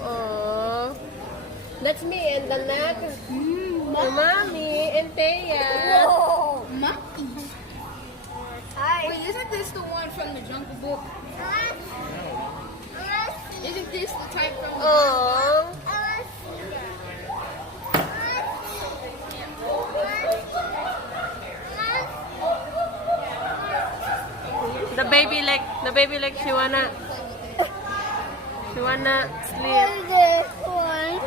Oh, that's me and the neck. Mommy and Thea. Whoa! Monkey. Wait, isn't this the one from the Jungle Book? Isn't this the type from the Oh, the baby like she wanna sleep. This one.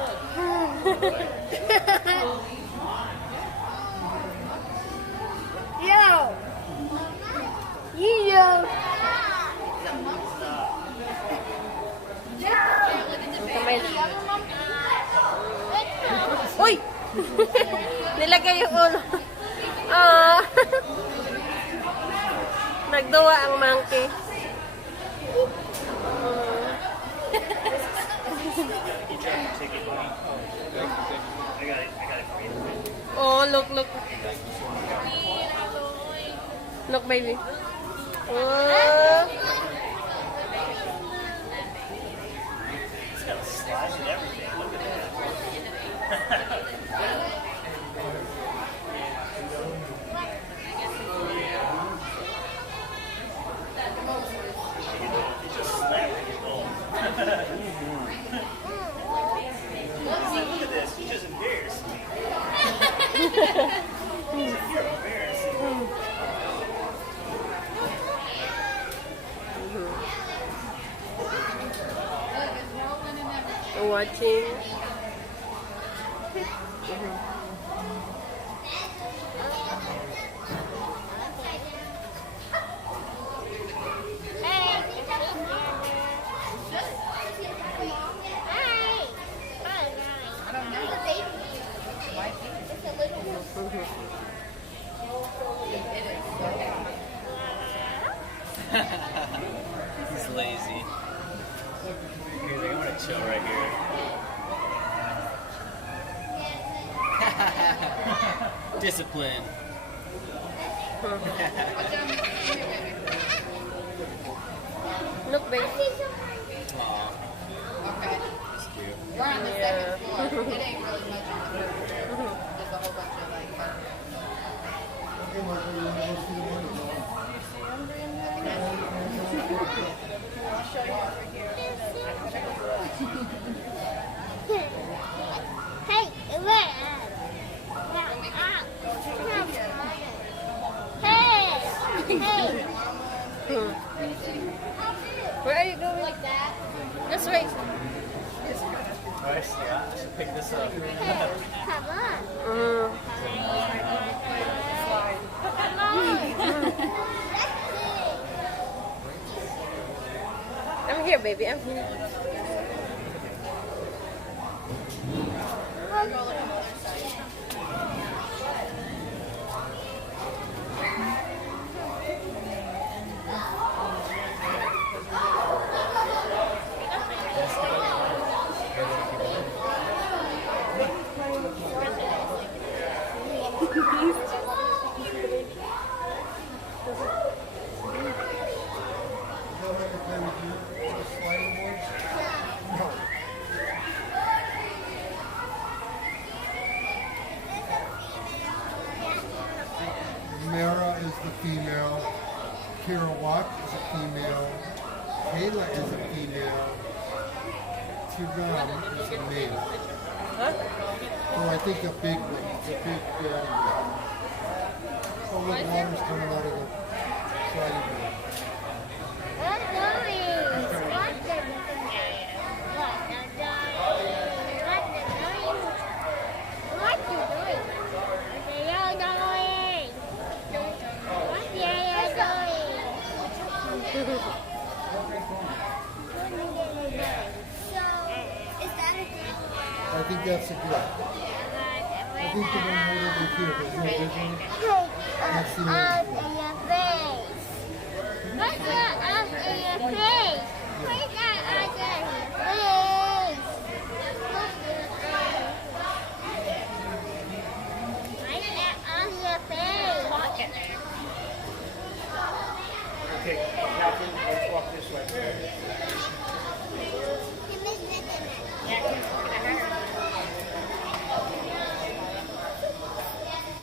Yo. Yo. Uy! Nilagay yung ulo. Ah. Nagduwa ang monkey. Oh, look. Look, baby. Oh. Look at this, you just embarrassed me. You're embarrassing. Watching. He's lazy. He's like, I'm gonna chill right here. Discipline. Look, baby. Aw, Okay. that's cute. We're on the second floor. It ain't really much on the first floor. There's a whole bunch of like. I'll show you over here. Hey, where? Hey. Where are you going? Like that. This way. Nice, yeah, I should pick this up. Come on. I'm here, baby. I'm here. Mara is the female. Kira Watt is a female. Kayla is a female. Tiram is a male. Oh, I think the big one. The big oh, look, water's coming out of the sliding board. I think that's a good. I think the one right over here, there's no vision. That's the